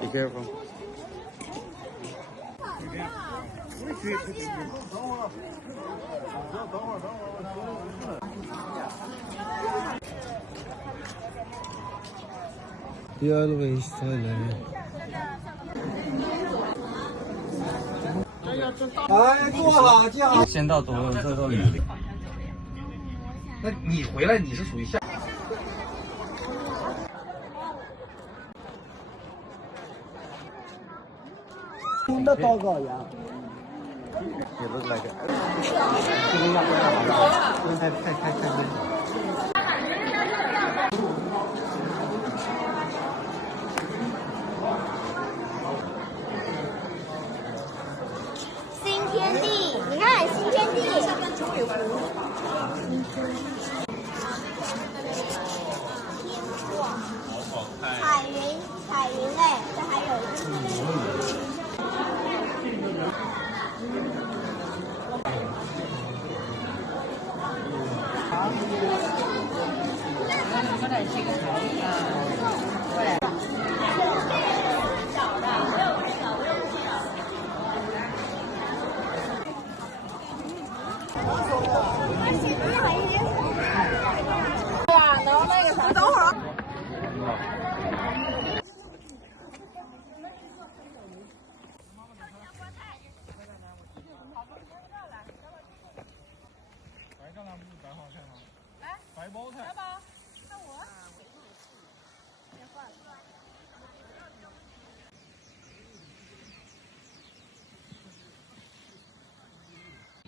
Be careful. You always Thailand. 哎，坐好，记好。先到多，这都雨林。那你回来，你是属于下。那糟糕呀！ You look like it. 这个样不太好，不能太闷。 新天地，你看新天地。彩云，彩云哎，这还有一个。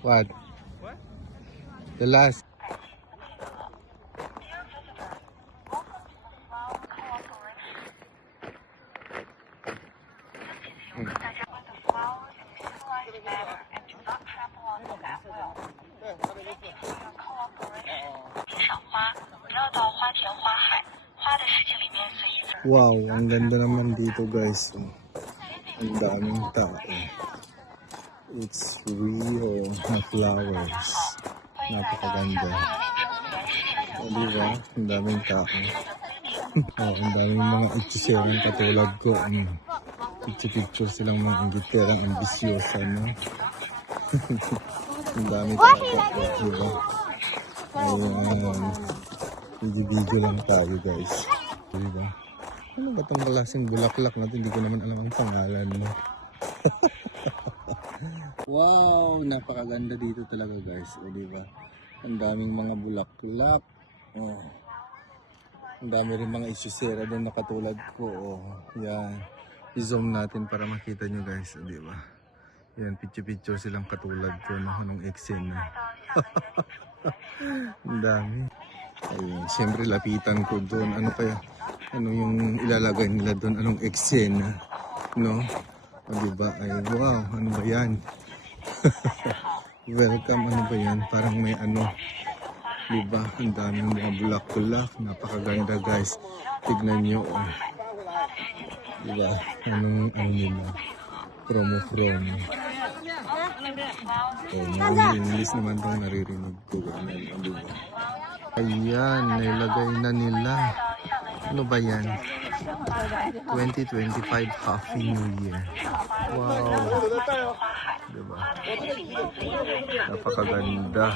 What? The last. Wow, ang ganda naman dito guys. Ang daming tao. It's real na flowers. Napakaganda. O diba? Ang daming tao. Oh, ang daming mga itsuserang katulad ko. Picture silang mga ingiterang ambisyosa, no? Ang dami tao. Diba? Ayan. Video lang tayo guys. Diba? Ano ba itong klaseng bulaklak na ito? Hindi ko naman alam ang pangalan mo. Wow! Napakaganda dito talaga guys. O diba? Ang daming mga bulaklak. Oh. Ang dami rin mga isusera doon na katulad ko. Oh. Yan. I-zoom natin para makita nyo guys. O diba? Yan. Picture silang katulad ko. No? Nung eksena. Ang dami. Ayun. Siyempre lapitan ko doon. Ano kaya? Ano yung ilalagay nila doon? Anong eksena? No? O diba? Ay, wow, ano ba yan? Welcome, ano ba yan? Parang may ano, diba? Ang daming mga bulak-bulak. Napakaganda guys. Tignan nyo. Oh. Diba? Anong ano nila? Promo-promo. Oh, English naman itong naririnig ko. Diba? Ayan, nailagay na nila. Ano ba yan? 2025 Happy New Year. Wow. Diba? Napakaganda.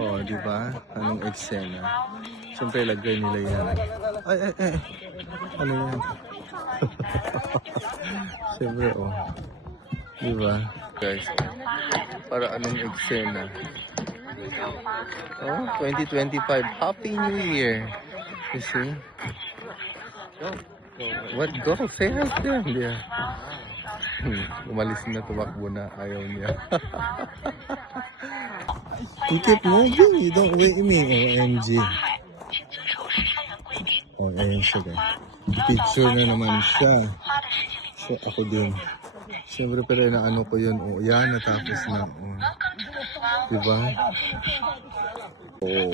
Oh, diba? Anong eksena? Siyempre, lagay nila yan. Ay. Ano yan? Siyempre, oh. Diba? Guys, para anong eksena? Oh, 2025 Happy New Year. You see? What? Go? Say hi to him. Yeah. Umalis na, tumakbo na. Ayaw niya. You keep moving. You don't wait me. OMG. Oh, ayan siya guys. Picture na naman siya. So, ako din. Siyempre, pero na ano ko yun. Oh, yan. Natapos na. Oh. Diba? Oh.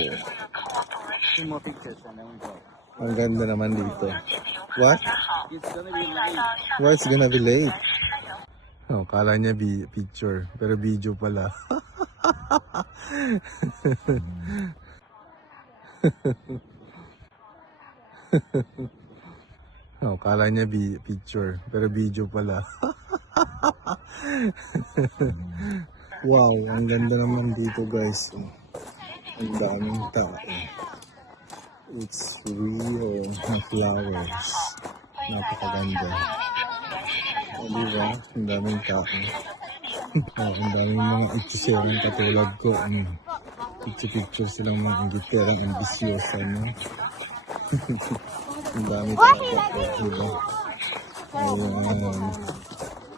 Two more pictures and then we go. Ang ganda naman dito. What? Why it's gonna be late? Oh, kala niya picture, pero video pala. Oh, kala niya picture, pero video pala. Wow, ang ganda naman dito guys. Ang daming tao. It's real na flowers. Napakaganda. O, diba? Ang daming tao. Oh, ang daming mga itiserang katulad ko. Picture silang mga ingiterang ambisyosa, no? Ang dami tao. Diba? Ayan.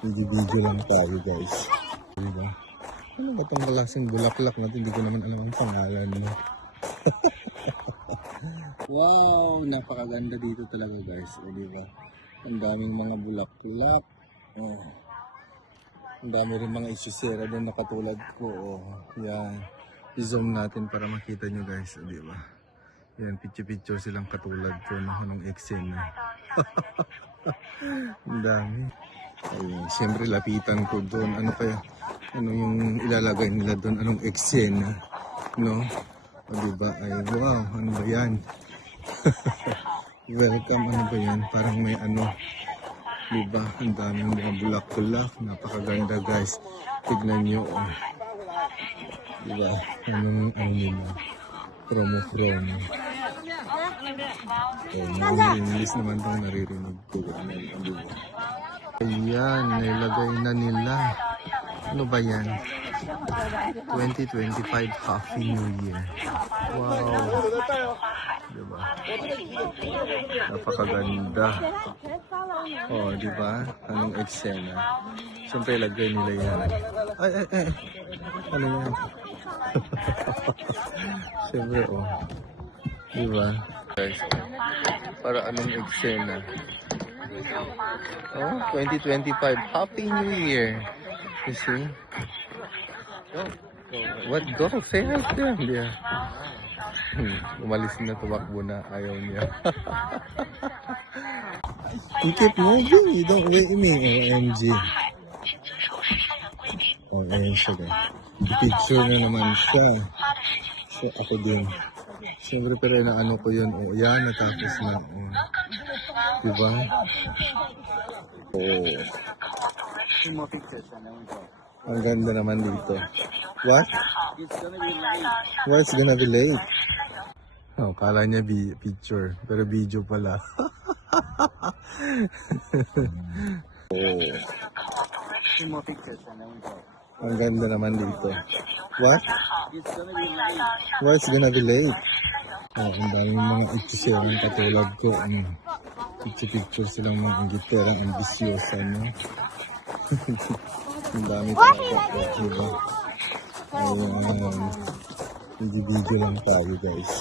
Video lang tayo guys. Diba? Ano ba itong klaseng bulaklak natin? Hindi ko naman alam ang pangalan mo. Wow! Napakaganda dito talaga guys. O diba? Ang daming mga bulaklak. Oh. Ang dami rin mga isusera doon na katulad ko. Oh. Yan. I-zoom natin para makita nyo guys. O diba? Yan. Picture silang katulad ko. No? Anong eksena. Ang dami. Ayun. Siyempre lapitan ko doon. Ano kaya? Ano yung ilalagay nila doon? Anong eksena? No? O diba? Ay, wow, ano ba yan? Welcome, ano ba yan? Parang may ano. Diba? Ang daming mga bulak-bulak. Napakaganda guys. Tignan nyo. Oh. Diba? Anong ano nila? Promo-promo. Oh, English naman itong naririnig ko. Diba? Ayan, nilagay na nila. Ano ba yan? 2025 Happy New Year. Wow. Diba? Napakaganda. Oh, diba? Anong eksena? Siyempre, lagay nila yan. Ay. Ano yan? Siyempre, oh. Diba? Guys, para anong eksena? Oh, 2025 Happy New Year. You see? What? Go? Say hi to them. Yeah. Umalis na, tumakbo na. Ayaw niya. You keep moving. You don't wait me. OMG. Oh, ayan siya guys. Picture na naman siya. So, ako din. Siyempre, pero inaano ko yun. Oh, yan, natapos na. Oh. Diba? Oh. Ang ganda naman dito. What? Why it's gonna be late? Oh, kala niya picture, pero video pala. Oh. Ang ganda naman dito. What? Why it's gonna be late? Oh, ang daming mga itiserang katulad ko. Picture silang mga ingiterang ambisyosa, no? Ang dami talaga. Diba? Ayan. Video lang tayo guys.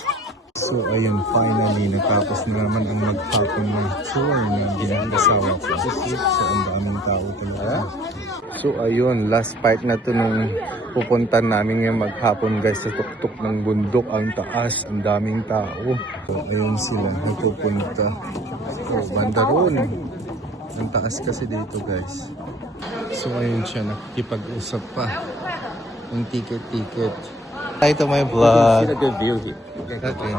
So ayun, finally natapos na naman ang maghapon ng tour ng ginagasawa ko. So ang daming tao talaga. So ayun, last part na to nung pupuntan namin yung maghapon guys sa tuktok ng bundok. Ang taas, ang daming tao. So ayun sila, nagpupunta. So banda roon. Ang taas kasi dito guys. So ayun siya, nakikipag-usap pa. Yung ticket. Hi to my vlog. See the good view here. Okay.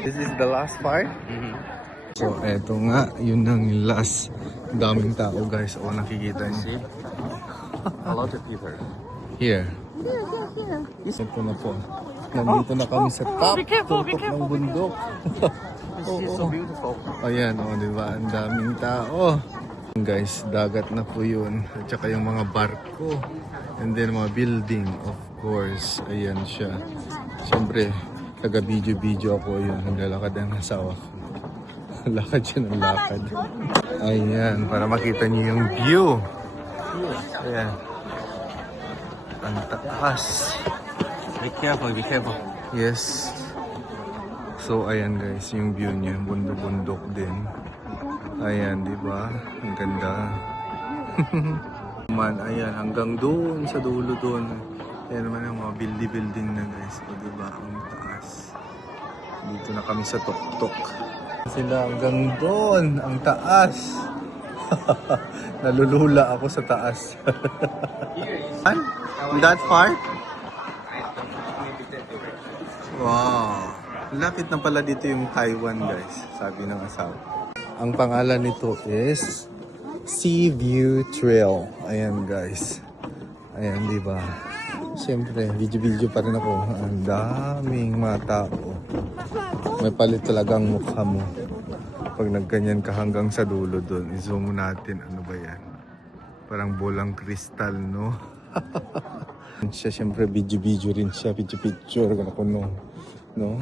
This is the last part? So eto nga, yun ang last. Daming tao guys. O nakikita niyo. A lot of people. Here. Ito na po. Nandito na kami sa top. Tutok ng bundok. It's so beautiful. Ayan o, diba? Ang daming tao. Guys, dagat na po yun. At saka yung mga barko. And then mga building, of course. Ayan siya. Siyempre, taga-video ako yun. Naglalakad ang asawa ko. Lakad siya ng lakad. Ayan, para makita niyo yung view. Ayan. Ang taas. Be careful, be careful. Yes. So, ayan guys, yung view niya. Bundok-bundok din. Ayan, di ba? Ang ganda. Man, ayan, hanggang doon sa dulo doon. Ayan naman ang mga building na guys. O, di ba? Ang taas. Dito na kami sa tuktok. Sila hanggang doon. Ang taas. Nalulula ako sa taas. That part? Wow. Lapit na pala dito yung Taiwan guys. Sabi ng asawa. Ang pangalan nito is Sea View Trail. Ayan guys. Ayan, di ba? Siyempre, video-video pa rin ako. Ang daming mga tao. May palit talagang mukha mo. Pag nagganyan ka hanggang sa dulo doon, i-zoom natin. Ano ba yan? Parang bolang kristal, no? Siya, siyempre, video-video rin siya. Picture-picture. No?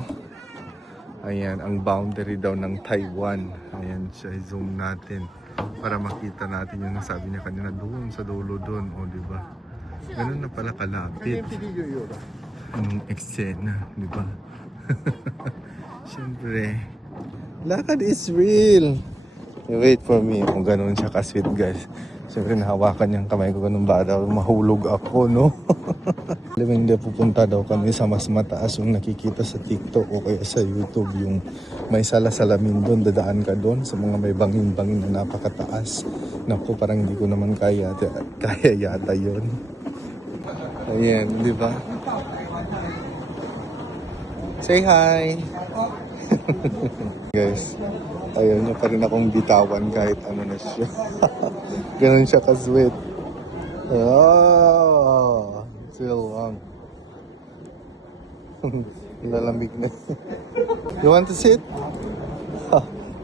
Ayan, ang boundary daw ng Taiwan. Ayan siya, i-zoom natin. Para makita natin yung nasabi niya kanina doon, sa dulo doon. O, di ba? Ganun na pala kalapit. Anong eksena, di ba? Siyempre, lakad is real. Wait for me. Kung ganun siya ka-sweet, guys. Siyempre, nahawakan niyang kamay ko ganun ba daw mahulog ako, no? Alam mo, hindi pupunta daw kami sa mas mataas yung nakikita sa TikTok o kaya sa YouTube. Yung may salasalamin doon, dadaan ka doon sa mga may bangin-bangin na napakataas. Naku, parang hindi ko naman kaya yata yun. Ayan, di ba? Say hi! Guys, ayaw niya pa rin akong bitawan kahit ano na siya. Ganun siya ka-sweet. Oh, chill lang. Lalamig na. You want to sit?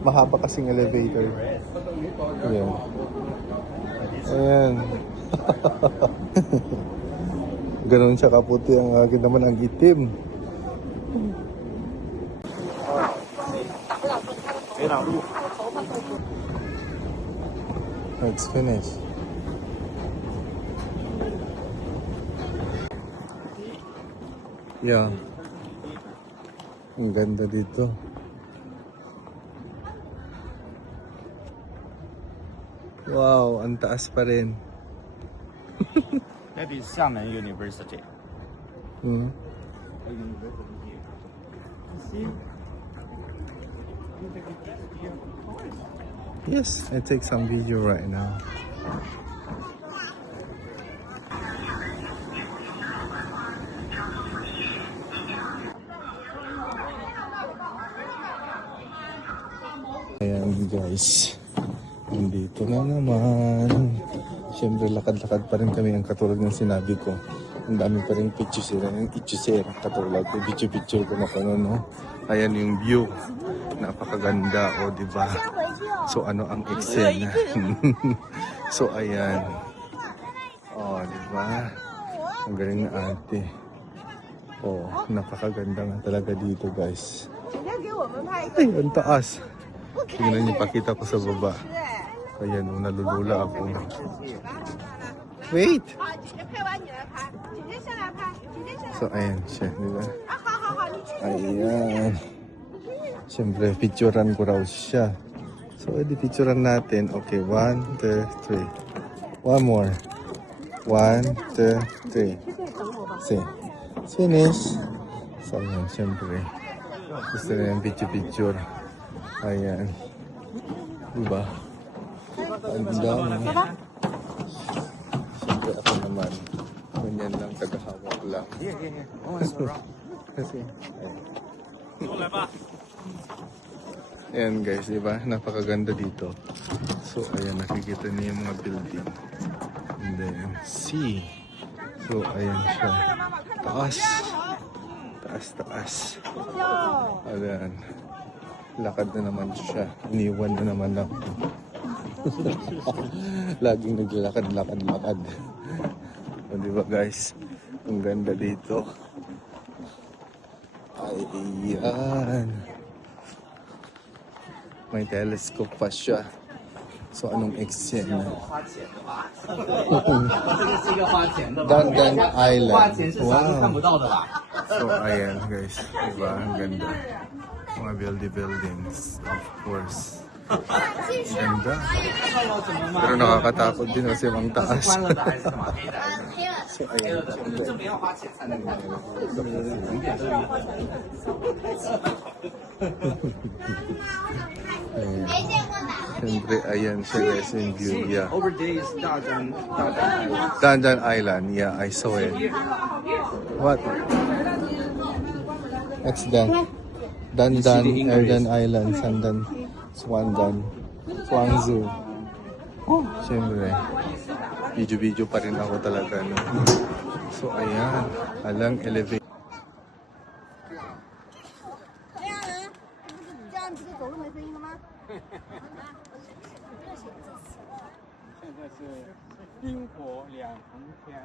Mahaba kasing elevator. Ayan. Ayan. Ganun siya kaputi. Ang akin naman ang itim. It's finished. Yeah. Ang ganda dito. Wow, ang taas pa rin. That is Xiamen University. Hmm. Yes, I take some video right now. Ayan guys, nandito na naman. Siyempre lakad-lakad pa rin kami, ang katulad ng sinabi ko. Ang dami pa rin picture katulad ko, picture ko na kung ano. Ayan yung view, napakaganda, o diba? So ano ang eksena? So ayan, o diba? Ang galing na ate. O, napakaganda nga talaga dito guys. Ay, ang taas. Tingnan niyo, pakita ko sa baba. Ayan, nalulula ako. Wait! So, ayan siya, di ba? Ayan. Siyempre, picturean ko raw siya. So, edi picturean natin. Okay, 1, 2, 3. One more. 1, 2, 3. See. Finish. So, ayan, siyempre. Gusto na yung picture-picture. Ayan. Diba? Ang dami. Siyempre ako naman. Ganyan lang, tagahawak lang. Kasi, ayan guys, diba? Napakaganda dito. So, ayan, nakikita niyo yung mga building. And then, sea. So, ayan siya. Taas. Taas. Ayan. Lakad na naman siya. Iniwan na naman ako. Laging naglalakad. O diba guys? Ang ganda dito. Ayan. May telescope pa siya. So anong eksena? Dandan Island. Wow. So ayan guys. Diba? Ang ganda. Mga buildings, of course. Ganda. Pero nakakatakot din kasi ang taas. So, ayan. Ayan. Siyempre, ayan siya guys yung view. Yeah. Over there is Dandan Island. Yeah, I saw it. What? What's that? Dandan Island, Sandan, Swandan. Guangzhou. Siyempre, video pa rin ako talaga. No? So, ayan. Alang elevate. 这样呢？这样子走路没声音了吗？现在是冰火两重天。